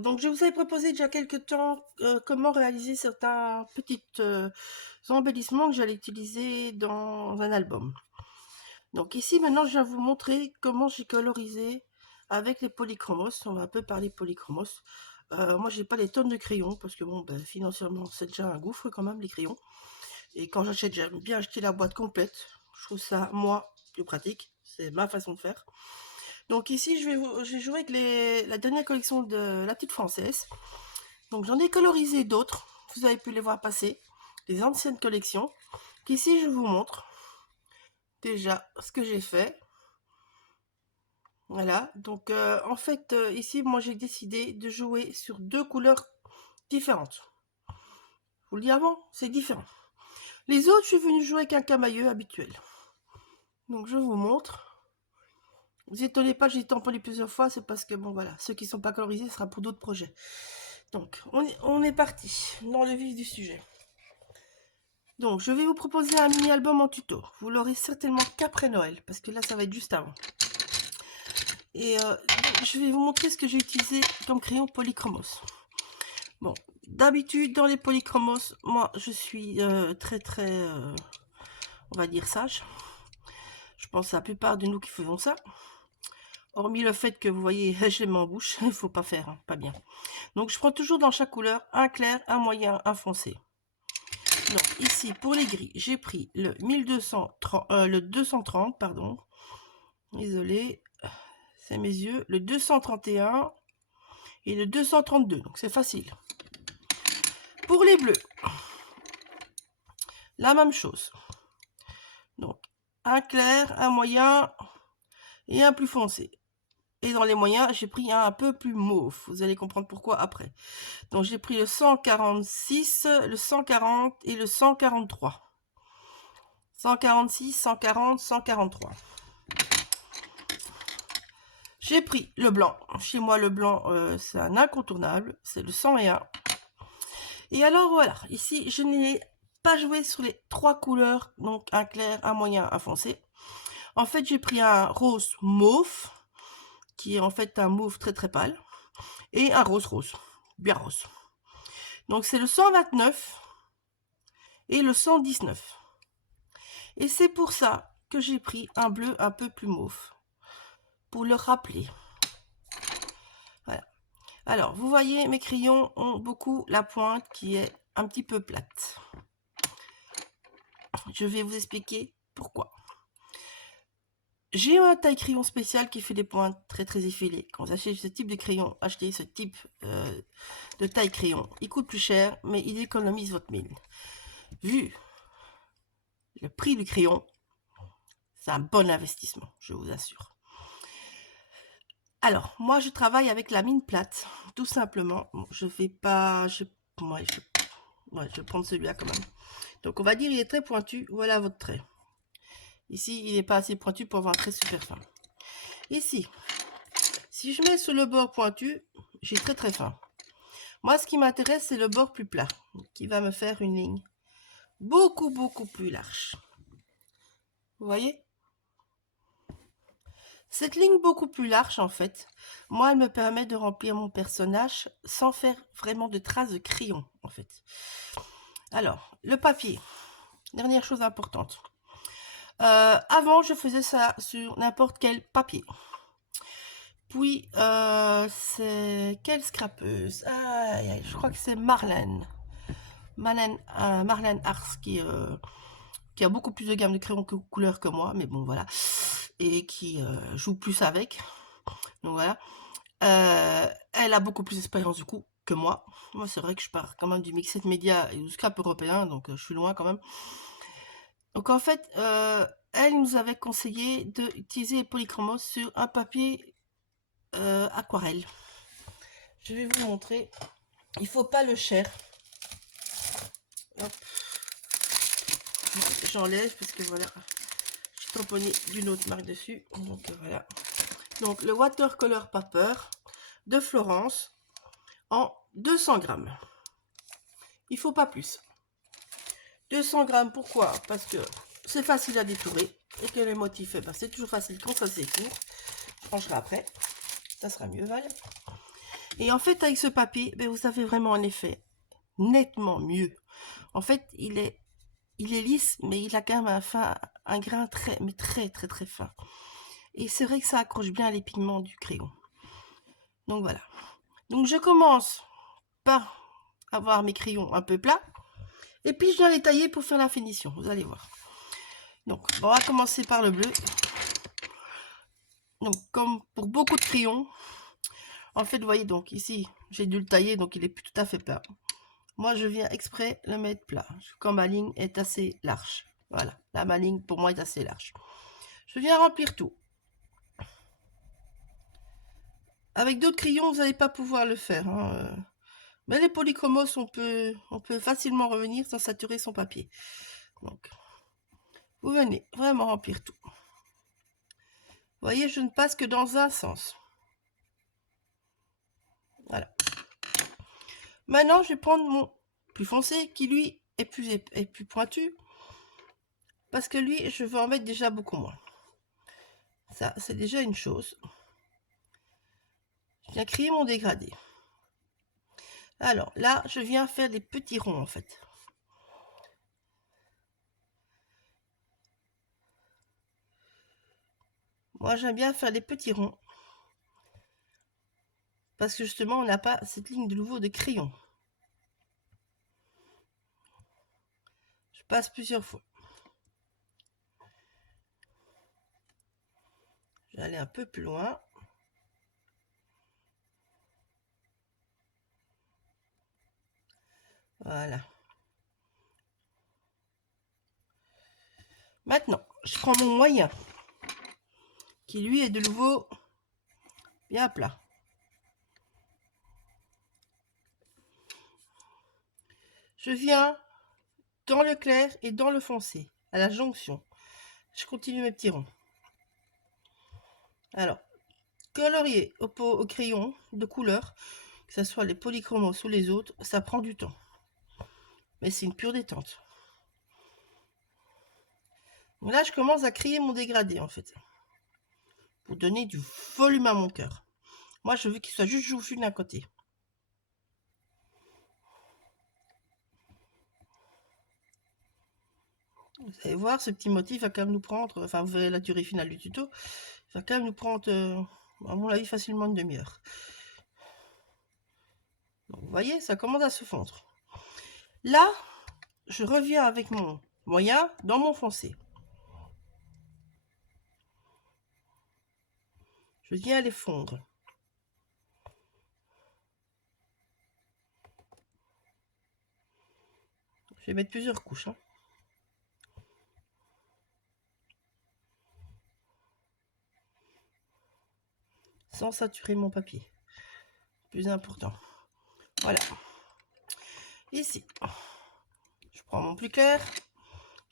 Donc je vous avais proposé déjà quelques temps comment réaliser certains petits embellissements que j'allais utiliser dans un album. Donc ici maintenant je vais vous montrer comment j'ai colorisé avec les polychromos. On va un peu parler polychromos. Moi j'ai pas des tonnes de crayons parce que bon, financièrement c'est déjà un gouffre quand même les crayons. Et quand j'achète, j'aime bien acheter la boîte complète. Je trouve ça moi plus pratique. C'est ma façon de faire. Donc ici, j'ai joué avec la dernière collection de la petite française. Donc j'en ai colorisé d'autres. Vous avez pu les voir passer. Les anciennes collections. Ici, je vous montre déjà ce que j'ai fait. Voilà. Donc en fait, ici, moi, j'ai décidé de jouer sur deux couleurs différentes. Je vous le dis avant, c'est différent. Les autres, je suis venue jouer avec un camailleux habituel. Donc je vous montre. Vous étonnez pas, j'ai tamponné plusieurs fois, c'est parce que, bon voilà, ceux qui ne sont pas colorisés, ce sera pour d'autres projets. Donc, on est parti dans le vif du sujet. Donc, je vais vous proposer un mini-album en tuto. Vous l'aurez certainement qu'après Noël, parce que là, ça va être juste avant. Et je vais vous montrer ce que j'ai utilisé comme crayon polychromos. Bon, d'habitude, dans les polychromos, moi, je suis très, on va dire, sage. Je pense à la plupart de nous qui faisons ça. Hormis le fait que vous voyez, je les mets en bouche, il ne faut pas faire, hein, pas bien. Donc je prends toujours dans chaque couleur un clair, un moyen, un foncé. Donc ici pour les gris, j'ai pris le 230, pardon. Désolé, c'est mes yeux, le 231 et le 232. Donc c'est facile. Pour les bleus, la même chose. Donc un clair, un moyen et un plus foncé. Et dans les moyens, j'ai pris un peu plus mauve. Vous allez comprendre pourquoi après. Donc j'ai pris le 146, le 140 et le 143. 146, 140, 143. J'ai pris le blanc. Chez moi, le blanc, c'est un incontournable. C'est le 101. Et alors, voilà. Ici, je n'ai pas joué sur les trois couleurs. Donc, un clair, un moyen, un foncé. En fait, j'ai pris un rose mauve, qui est en fait un mauve très pâle. Et un rose rose, bien rose. Donc, c'est le 129 et le 119. Et c'est pour ça que j'ai pris un bleu un peu plus mauve. Pour le rappeler. Voilà. Alors, vous voyez, mes crayons ont beaucoup la pointe qui est un petit peu plate. Je vais vous expliquer pourquoi. J'ai un taille crayon spécial qui fait des pointes très effilées. Quand vous achetez ce type de crayon, achetez ce type de taille crayon. Il coûte plus cher, mais il économise votre mine. Vu le prix du crayon, c'est un bon investissement, je vous assure. Alors, moi, je travaille avec la mine plate, tout simplement. Bon, je vais pas... je vais prendre celui-là quand même. Donc, on va dire il est très pointu. Voilà votre trait. Ici, il n'est pas assez pointu pour avoir un trait super fin. Ici, si je mets sur le bord pointu, j'ai très fin. Moi, ce qui m'intéresse, c'est le bord plus plat, qui va me faire une ligne beaucoup plus large. Vous voyez? Cette ligne beaucoup plus large, en fait, moi, elle me permet de remplir mon personnage sans faire vraiment de traces de crayon, en fait. Alors, le papier. Dernière chose importante. Avant, je faisais ça sur n'importe quel papier. Puis, c'est... Quelle scrapeuse? Je crois que c'est Marlène. Marlène Ars qui a beaucoup plus de gamme de crayons que couleurs que moi, mais bon, voilà. Et qui joue plus avec. Donc, voilà. Elle a beaucoup plus d'expérience du coup que moi. Moi, c'est vrai que je pars quand même du mixed média et du scrap européen, donc je suis loin quand même. Donc, en fait, elle nous avait conseillé d'utiliser les polychromos sur un papier aquarelle. Je vais vous montrer. Il faut pas le cher. Hop. J'enlève parce que voilà, j'ai tamponné d'une autre marque dessus. Donc voilà. Donc le Watercolor Paper de Florence en 200 grammes. Il faut pas plus. 200 grammes, pourquoi? Parce que c'est facile à détourer et que les motifs, c'est toujours facile quand ça s'écourt. Je rangerai après. Ça sera mieux, Val. Et en fait, avec ce papier, ben, vous avez vraiment un effet nettement mieux. En fait, il est lisse, mais il a quand même un grain très, mais très, très, très fin. Et c'est vrai que ça accroche bien les pigments du crayon. Donc voilà. Donc je commence par avoir mes crayons un peu plats. Et puis je viens les tailler pour faire la finition. Vous allez voir. Donc on va commencer par le bleu. Donc comme pour beaucoup de crayons, en fait, vous voyez, donc ici, j'ai dû le tailler, donc il est plus tout à fait plat. Moi, je viens exprès le mettre plat, quand ma ligne est assez large. Voilà, là, ma ligne, pour moi, est assez large. Je viens remplir tout. Avec d'autres crayons, vous n'allez pas pouvoir le faire. Hein. Mais les polychromos, on peut facilement revenir sans saturer son papier. Donc, vous venez vraiment remplir tout. Vous voyez, je ne passe que dans un sens. Voilà. Maintenant, je vais prendre mon plus foncé, qui lui est plus pointu. Parce que lui, je veux en mettre déjà beaucoup moins. Ça, c'est déjà une chose. Je viens créer mon dégradé. Alors là, je viens faire des petits ronds en fait. Moi, j'aime bien faire des petits ronds. Parce que justement, on n'a pas cette ligne de nouveau de crayon. Je passe plusieurs fois. Je vais aller un peu plus loin. Voilà. Maintenant, je prends mon moyen, qui lui est de nouveau bien plat. Je viens dans le clair et dans le foncé, à la jonction. Je continue mes petits ronds. Alors, colorier au crayon de couleur, que ce soit les polychromos ou les autres, ça prend du temps. Mais c'est une pure détente. Donc là, je commence à créer mon dégradé, en fait. Pour donner du volume à mon cœur. Moi, je veux qu'il soit juste joufflu d'un côté. Vous allez voir, ce petit motif va quand même nous prendre, enfin, vous verrez la durée finale du tuto, il va quand même nous prendre, à mon avis, facilement une demi-heure. Vous voyez, ça commence à se fondre. Là, je reviens avec mon moyen dans mon foncé. Je viens les fondre. Je vais mettre plusieurs couches. Hein. Sans saturer mon papier. Plus important. Voilà. Ici, je prends mon plus clair.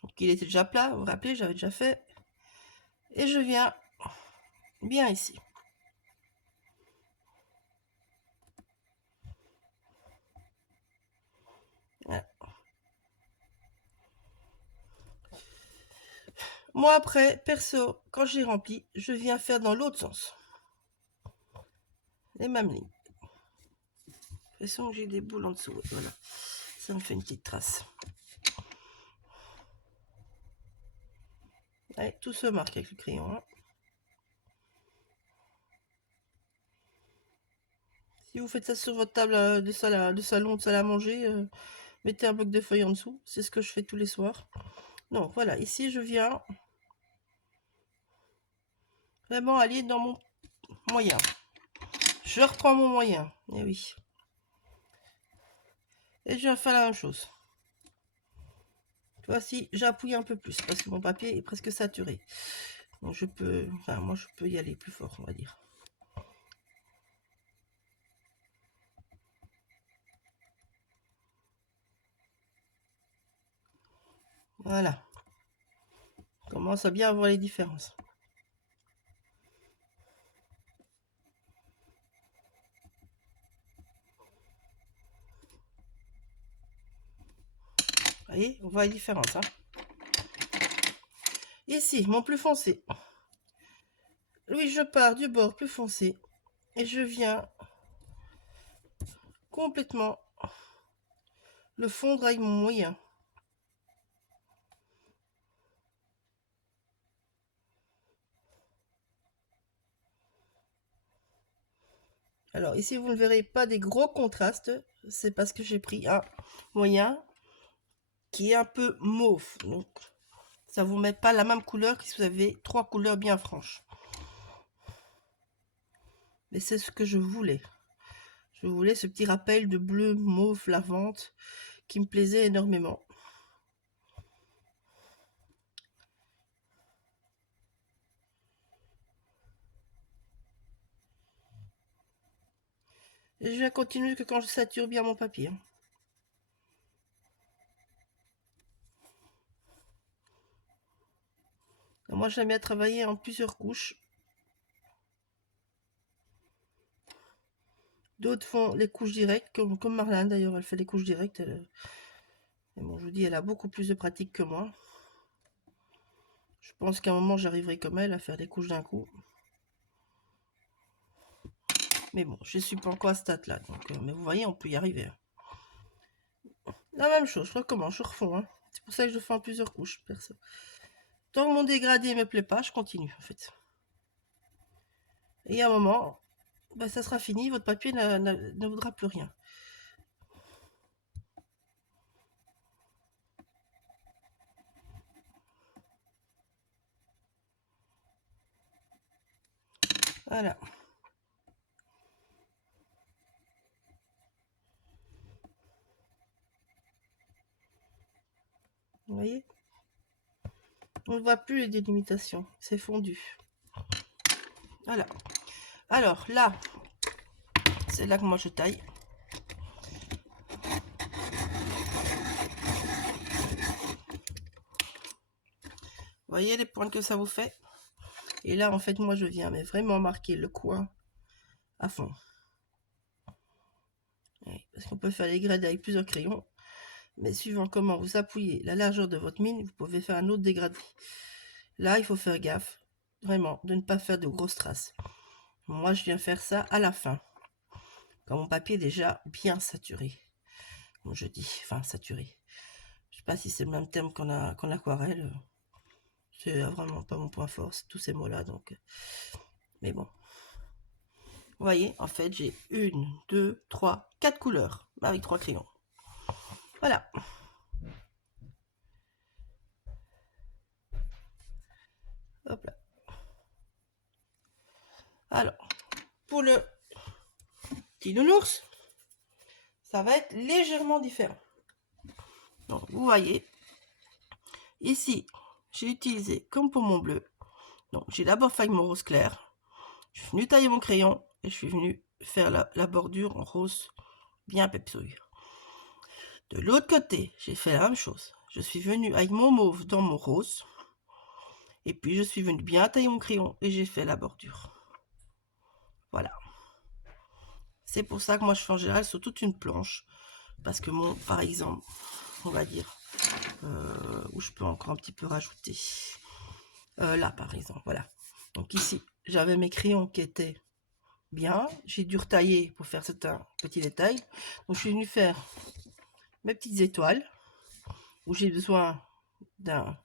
Donc il était déjà plat, vous vous rappelez, j'avais déjà fait. Et je viens bien ici. Voilà. Moi après, perso, quand j'ai rempli, je viens faire dans l'autre sens. Les mêmes lignes. De toute façon, j'ai des boules en dessous. Voilà. Ça me fait une petite trace. Allez, tout se marque avec le crayon. Hein. Si vous faites ça sur votre table de salon, de salle à manger, mettez un bloc de feuilles en dessous. C'est ce que je fais tous les soirs. Donc voilà, ici je viens vraiment aller dans mon moyen. Je reprends mon moyen. Et oui. Et je viens faire la même chose. Voici, j'appuie un peu plus parce que mon papier est presque saturé. Donc je peux, enfin moi je peux y aller plus fort, on va dire. Voilà. On commence à bien voir les différences. Vous voyez, on voit les différences. Hein. Ici, mon plus foncé. Oui, je pars du bord plus foncé et je viens complètement le fondre avec mon moyen. Alors ici, vous ne verrez pas des gros contrastes, c'est parce que j'ai pris un moyen qui est un peu mauve. Donc, ça vous met pas la même couleur que si vous avez 3 couleurs bien franches. Mais c'est ce que je voulais. Je voulais ce petit rappel de bleu, mauve, lavande qui me plaisait énormément. Et je vais continuer que quand je sature bien mon papier. Moi, j'aime bien travailler en plusieurs couches. D'autres font les couches directes, comme Marlène d'ailleurs, elle fait les couches directes. Mais bon, je vous dis, elle a beaucoup plus de pratique que moi. Je pense qu'à un moment, j'arriverai comme elle à faire des couches d'un coup. Mais bon, je ne suis pas encore à ce stade-là. Mais vous voyez, on peut y arriver. La même chose, je recommence, je refonds. Hein. C'est pour ça que je fais en plusieurs couches. Perso. Tant que mon dégradé ne me plaît pas, je continue en fait. Et à un moment, ben, ça sera fini, votre papier ne voudra plus rien. Voilà. Vous voyez? On ne voit plus les délimitations, c'est fondu. Voilà. Alors là, c'est là que moi je taille. Vous voyez les pointes que ça vous fait? Et là, en fait, moi je viens mais vraiment marquer le coin à fond. Parce qu'on peut faire les grades avec plusieurs crayons. Mais suivant comment vous appuyez la largeur de votre mine, vous pouvez faire un autre dégradé. Là, il faut faire gaffe, vraiment, de ne pas faire de grosses traces. Moi, je viens faire ça à la fin, quand mon papier est déjà bien saturé. Comme je dis, enfin saturé. Je sais pas si c'est le même terme qu'en aquarelle. C'est vraiment pas mon point fort, tous ces mots-là. Donc, mais bon. Vous voyez, en fait, j'ai 1, 2, 3, 4 couleurs avec 3 crayons. Voilà. Hop là. Alors, pour le petit nounours, ça va être légèrement différent. Donc, vous voyez, ici, j'ai utilisé, comme pour mon bleu, donc j'ai d'abord fait mon rose clair, je suis venu tailler mon crayon, et je suis venu faire la bordure en rose bien pepsouille. De l'autre côté, j'ai fait la même chose. Je suis venu avec mon mauve dans mon rose, et puis je suis venu bien tailler mon crayon, et j'ai fait la bordure. Voilà. C'est pour ça que moi je fais en général sur toute une planche, parce que mon, par exemple, on va dire, où je peux encore un petit peu rajouter. Là, par exemple, voilà. Donc ici, j'avais mes crayons qui étaient bien. J'ai dû retailler pour faire certains petits détails. Donc je suis venue faire mes petites étoiles, où j'ai besoin d'un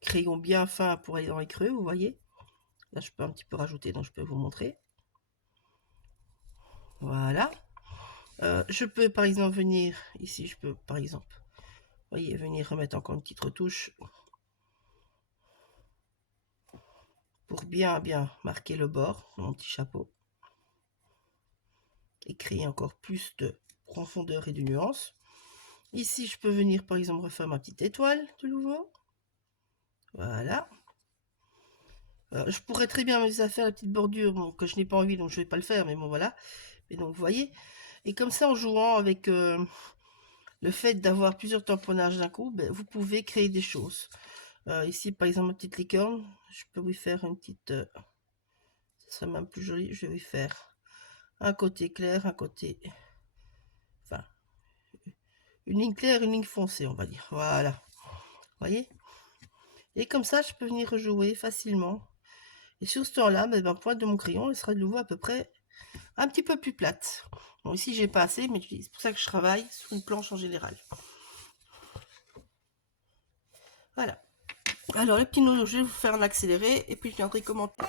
crayon bien fin pour aller dans les creux, vous voyez. Là, je peux un petit peu rajouter, donc je peux vous montrer. Voilà. Je peux, par exemple, venir ici, je peux, par exemple, vous voyez, venir remettre encore une petite retouche pour bien marquer le bord de mon petit chapeau et créer encore plus de profondeur et de nuance. Ici, je peux venir, par exemple, refaire ma petite étoile de nouveau. Voilà. Je pourrais très bien m'amuser à faire la petite bordure, bon, que je n'ai pas envie, donc je vais pas le faire, mais bon, voilà. Et donc, vous voyez. Et comme ça, en jouant avec le fait d'avoir plusieurs tamponnages d'un coup, ben, vous pouvez créer des choses. Ici, par exemple, ma petite licorne, je peux lui faire une petite... ça serait même plus joli, je vais lui faire un côté clair, un côté... Enfin, une ligne claire, une ligne foncée, on va dire. Voilà. Vous voyez? Et comme ça, je peux venir rejouer facilement. Et sur ce temps-là, ben, pointe de mon crayon, il sera de nouveau à peu près un petit peu plus plate. Bon, ici, j'ai pas assez, mais c'est pour ça que je travaille sur une planche en général. Voilà. Alors, les petits nounours, je vais vous faire un accéléré et puis je viendrai commenter.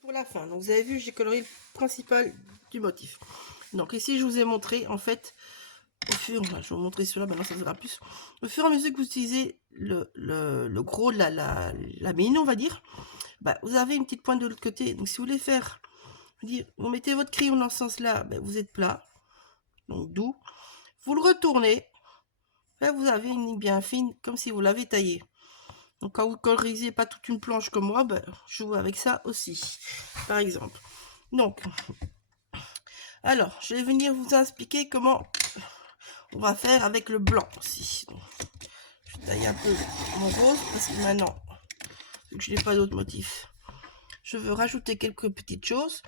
Pour la fin, donc vous avez vu, j'ai coloré le principal du motif. Donc ici, je vous ai montré, en fait, au fur, je vais vous montrer cela, maintenant ça sera plus. Au fur et à mesure que vous utilisez le gros de la mine, on va dire, bah, vous avez une petite pointe de l'autre côté. Donc si vous voulez faire, vous mettez votre crayon dans ce sens-là, bah, vous êtes plat, donc doux. Vous le retournez, là vous avez une ligne bien fine, comme si vous l'avez taillé. Donc quand vous colorisez pas toute une planche comme moi, bah, je joue avec ça aussi, par exemple. Donc, alors, je vais venir vous expliquer comment on va faire avec le blanc aussi. Donc, je vais tailler un peu mon rose parce que maintenant, vu que je n'ai pas d'autres motifs, je veux rajouter quelques petites choses.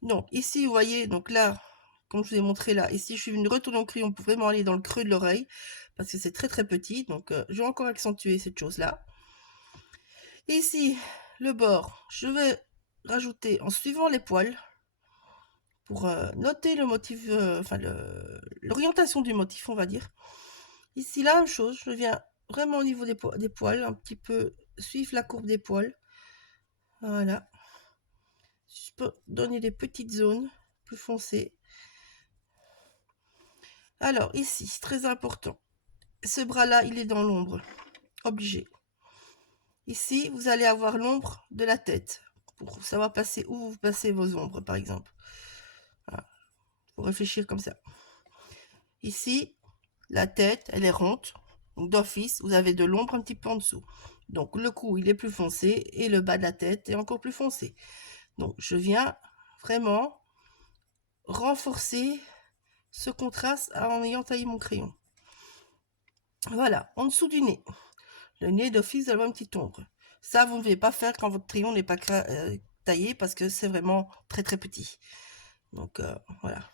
Donc ici, vous voyez, donc là, comme je vous ai montré là, ici, je suis venue retourner au crayon pour vraiment aller dans le creux de l'oreille parce que c'est très très petit. Donc, je vais encore accentuer cette chose-là. Ici, le bord, je vais rajouter en suivant les poils pour noter le motif, enfin l'orientation du motif, on va dire. Ici, la même chose, je viens vraiment au niveau des poils, un petit peu suivre la courbe des poils. Voilà. Je peux donner des petites zones plus foncées. Alors, ici, très important, ce bras-là, il est dans l'ombre, obligé. Ici, vous allez avoir l'ombre de la tête, pour savoir passer où vous passez vos ombres, par exemple. Voilà. Faut réfléchir comme ça. Ici, la tête, elle est ronde. Donc, d'office, vous avez de l'ombre un petit peu en dessous. Donc, le cou, il est plus foncé et le bas de la tête est encore plus foncé. Donc, je viens vraiment renforcer ce contraste en ayant taillé mon crayon. Voilà, en dessous du nez. Le nez d'office d'avoir une petite ombre. Ça, vous ne devez pas faire quand votre crayon n'est pas taillé parce que c'est vraiment très très petit. Donc voilà.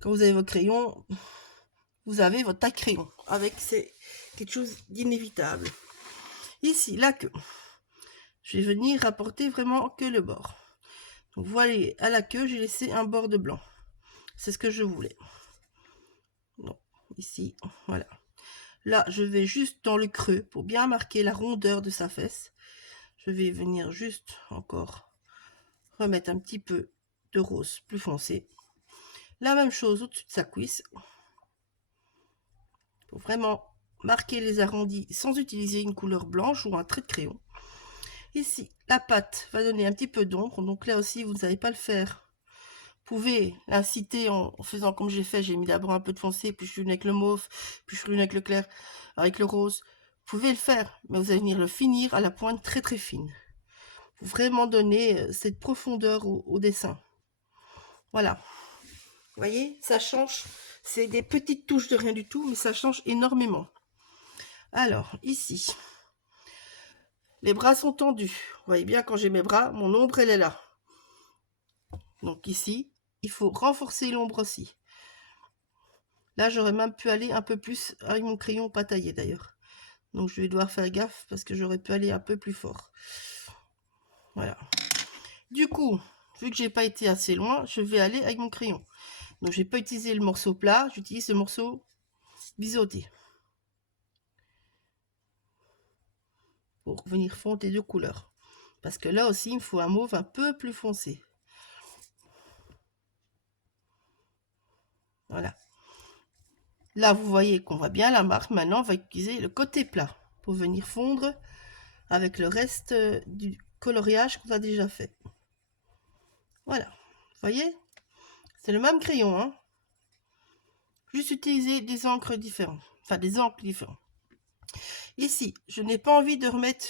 Quand vous avez votre crayon, vous avez votre taille crayon. Avec, c'est quelque chose d'inévitable. Ici, la queue. Je vais venir rapporter vraiment que le bord. Donc voilà, à la queue, j'ai laissé un bord de blanc. C'est ce que je voulais. Donc, ici, voilà. Là, je vais juste dans le creux pour bien marquer la rondeur de sa fesse. Je vais venir juste encore remettre un petit peu de rose plus foncé. La même chose au-dessus de sa cuisse. Pour vraiment marquer les arrondis sans utiliser une couleur blanche ou un trait de crayon. Ici, la pâte va donner un petit peu d'ombre. Donc là aussi, vous ne savez pas le faire. Vous pouvez l'inciter en faisant comme j'ai fait. J'ai mis d'abord un peu de foncé, puis je suis venu avec le mauve, puis je suis venu avec le clair, avec le rose. Vous pouvez le faire, mais vous allez venir le finir à la pointe très très fine. Pour vraiment donner cette profondeur au dessin. Voilà. Vous voyez, ça change. C'est des petites touches de rien du tout, mais ça change énormément. Alors, ici, les bras sont tendus. Vous voyez bien, quand j'ai mes bras, mon ombre, elle est là. Donc ici, il faut renforcer l'ombre aussi. Là, j'aurais même pu aller un peu plus avec mon crayon pas taillé d'ailleurs. Donc je vais devoir faire gaffe parce que j'aurais pu aller un peu plus fort. Voilà. Du coup, vu que j'ai pas été assez loin, je vais aller avec mon crayon. Donc je vais pas utiliser le morceau plat, j'utilise le morceau biseauté. Pour venir fondre les deux couleurs. Parce que là aussi, il me faut un mauve un peu plus foncé. Voilà. Là, vous voyez qu'on voit bien la marque. Maintenant, on va utiliser le côté plat pour venir fondre avec le reste du coloriage qu'on a déjà fait. Voilà. Vous voyez? C'est le même crayon, hein? Juste utiliser des encres différentes. Enfin, des encres différentes. Ici, je n'ai pas envie de remettre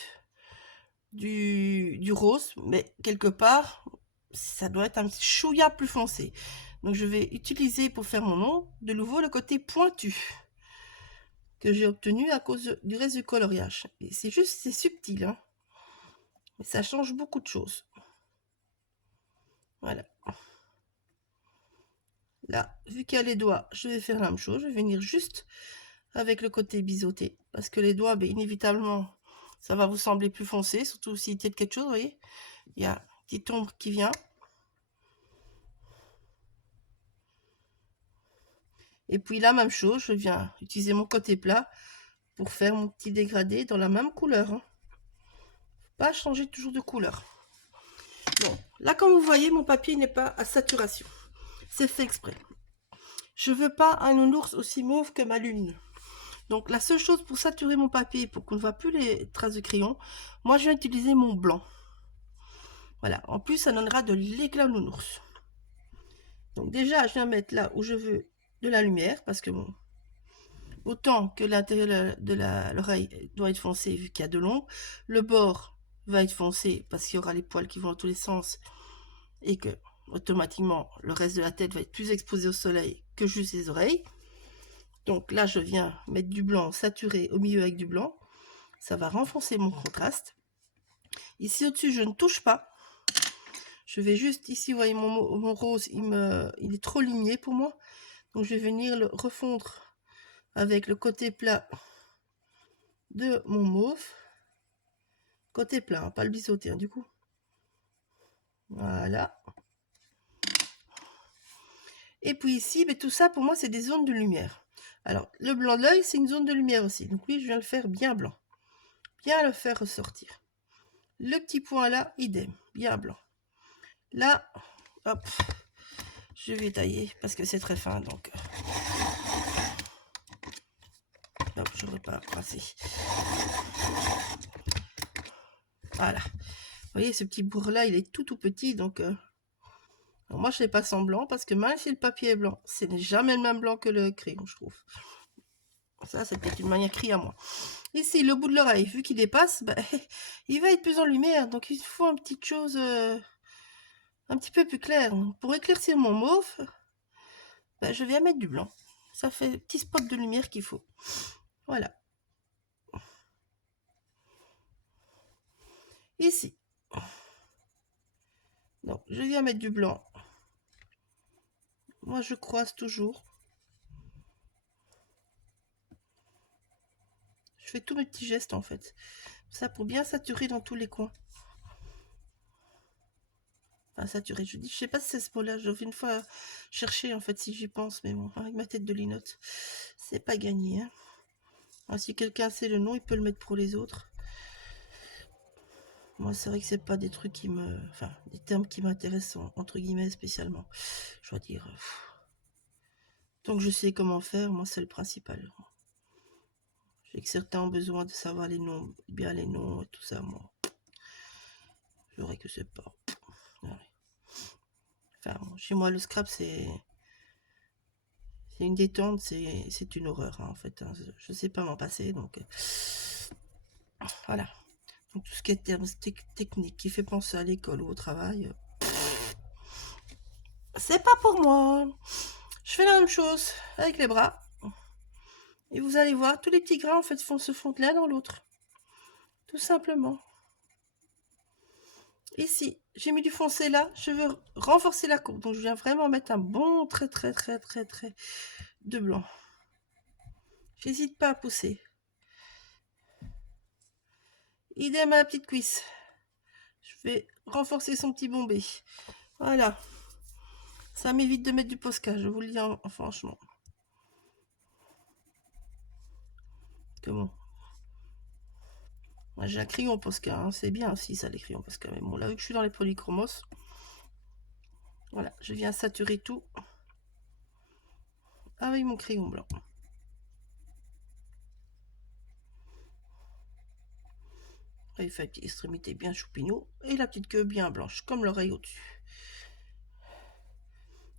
du rose, mais quelque part, ça doit être un petit chouïa plus foncé. Donc, je vais utiliser pour faire mon nom, de nouveau, le côté pointu que j'ai obtenu à cause du reste du coloriage. Et c'est juste, c'est subtil, hein, mais ça change beaucoup de choses. Voilà. Là, vu qu'il y a les doigts, je vais faire la même chose. Je vais venir juste avec le côté biseauté, parce que les doigts, ben, inévitablement, ça va vous sembler plus foncé, surtout s'il y a quelque chose, vous voyez. Il y a une petite ombre qui vient. Et puis la même chose, je viens utiliser mon côté plat pour faire mon petit dégradé dans la même couleur. Hein. Pas changer toujours de couleur. Bon, là comme vous voyez, mon papier n'est pas à saturation. C'est fait exprès. Je veux pas un nounours aussi mauve que ma lune. Donc la seule chose pour saturer mon papier, pour qu'on ne voit plus les traces de crayon, moi je vais utiliser mon blanc. Voilà, en plus ça donnera de l'éclat au nounours. Donc déjà je viens mettre là où je veux de la lumière, parce que bon, autant que l'intérieur de l'oreille doit être foncé vu qu'il y a de l'ombre, le bord va être foncé parce qu'il y aura les poils qui vont dans tous les sens et que automatiquement le reste de la tête va être plus exposé au soleil que juste les oreilles. Donc là je viens mettre du blanc saturé au milieu avec du blanc, ça va renforcer mon contraste. Ici au-dessus je ne touche pas, je vais juste ici, vous voyez mon rose, il est trop ligné pour moi, donc je vais venir le refondre avec le côté plat de mon mauve, côté plat, hein, pas le biseauté, hein, du coup. Voilà. Et puis ici, mais tout ça pour moi c'est des zones de lumière. Alors le blanc de l'œil c'est une zone de lumière aussi, donc oui je viens le faire bien blanc, bien le faire ressortir. Le petit point là, idem, bien blanc. Là, hop, je vais tailler parce que c'est très fin, donc hop, je ne pas brasser. Voilà. Vous voyez, ce petit bourre là, il est tout petit, donc moi je ne pas sans blanc parce que même si le papier est blanc, ce n'est jamais le même blanc que le crayon, je trouve. Ça, c'est peut-être une manière crie à moi. Ici, le bout de l'oreille, vu qu'il dépasse, bah, il va être plus en lumière, donc il faut une petite chose un petit peu plus clair. Pour éclaircir mon mauve, ben, je viens mettre du blanc. Ça fait le petit spot de lumière qu'il faut. Voilà. Ici. Donc, je viens mettre du blanc. Moi, je croise toujours. Je fais tous mes petits gestes, en fait. Ça, pour bien saturer dans tous les coins. Enfin, saturé, je dis, je sais pas si c'est ce mot-là. Je vais une fois chercher, en fait, si j'y pense. Mais bon, avec ma tête de linotte, c'est pas gagné. Hein. Alors, si quelqu'un sait le nom, il peut le mettre pour les autres. Moi, c'est vrai que c'est pas des trucs qui me... Enfin, des termes qui m'intéressent, entre guillemets, spécialement. Je dois dire... Tant que je sais comment faire, moi, c'est le principal. Je sais que certains ont besoin de savoir les noms, bien les noms et tout ça, moi. C'est vrai que c'est pas... Enfin, chez moi, le scrap, c'est une détente, c'est une horreur, hein, en fait. Hein. Je sais pas m'en passer, donc... voilà. Donc, tout ce qui est termes techniques qui fait penser à l'école ou au travail... c'est pas pour moi. Je fais la même chose avec les bras. Et vous allez voir, tous les petits grains, en fait, se fondent l'un dans l'autre. Tout simplement. Ici, j'ai mis du foncé là. Je veux renforcer la coupe. Donc, je viens vraiment mettre un bon très de blanc. J'hésite pas à pousser. Idem à la petite cuisse. Je vais renforcer son petit bombé. Voilà. Ça m'évite de mettre du Posca, je vous le dis franchement. Comment? Moi, j'ai un crayon Posca, hein. C'est bien aussi ça, les crayons Posca. Mais bon, là, vu que je suis dans les produits Chromos, voilà, je viens saturer tout avec mon crayon blanc. Il fait une petite extrémité bien choupinou et la petite queue bien blanche, comme l'oreille au-dessus.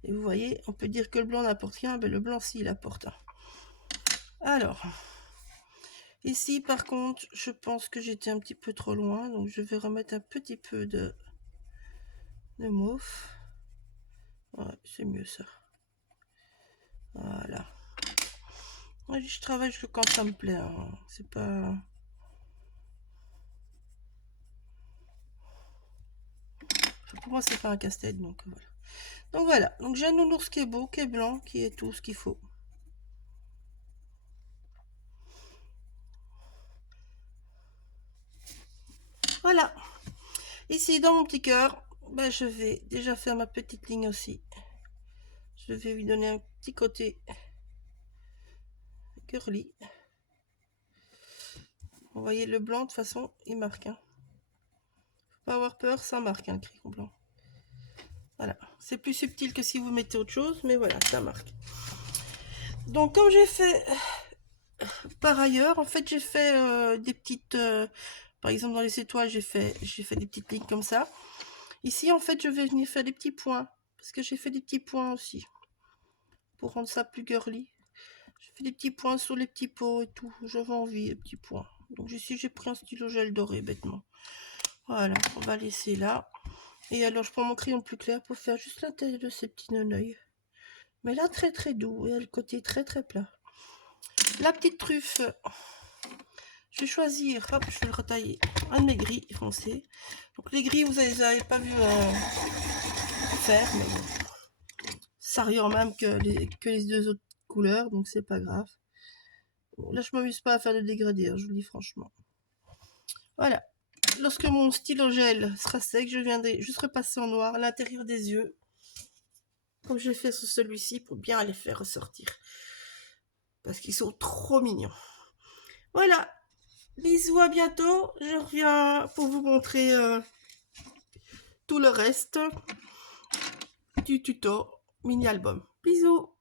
Et vous voyez, on peut dire que le blanc n'apporte rien, mais le blanc, si, il apporte. Alors, ici, par contre, je pense que j'étais un petit peu trop loin, donc je vais remettre un petit peu de mauve. Ouais, c'est mieux ça. Voilà. Moi, je travaille jusque quand ça me plaît. Hein. C'est pas... Pour moi, c'est pas un casse-tête, donc voilà. Donc voilà. Donc j'ai un nounours qui est beau, qui est blanc, qui est tout ce qu'il faut. Voilà. Ici, dans mon petit cœur, ben, je vais déjà faire ma petite ligne aussi. Je vais lui donner un petit côté girly. Vous voyez, le blanc, de toute façon, il marque. Hein. Faut pas avoir peur, ça marque, un crayon blanc. Voilà. C'est plus subtil que si vous mettez autre chose, mais voilà, ça marque. Donc, comme j'ai fait par ailleurs, en fait, j'ai fait des petites... par exemple, dans les étoiles, j'ai fait des petites lignes comme ça. Ici, en fait, je vais venir faire des petits points. Parce que j'ai fait des petits points aussi. Pour rendre ça plus girly. Je fais des petits points sur les petits pots et tout. J'avais envie, les petits points. Donc ici, j'ai pris un stylo gel doré, bêtement. Voilà, on va laisser là. Et alors, je prends mon crayon plus clair pour faire juste l'intérieur de ces petits non-œils. Mais là, très doux. Et le côté très plat. La petite truffe. Je vais choisir, hop, je vais le retailler. Un de mes gris foncé. Donc les gris, vous les avez pas vu faire, mais bon. Ça revient même que les deux autres couleurs, donc c'est pas grave. Bon, là, je m'amuse pas à faire de dégradé, hein, je vous le dis franchement. Voilà. Lorsque mon stylo gel sera sec, je viendrai juste repasser en noir à l'intérieur des yeux. Comme je fais sur celui-ci pour bien les faire ressortir. Parce qu'ils sont trop mignons. Voilà. Bisous, à bientôt. Je reviens pour vous montrer tout le reste du tuto mini album. Bisous.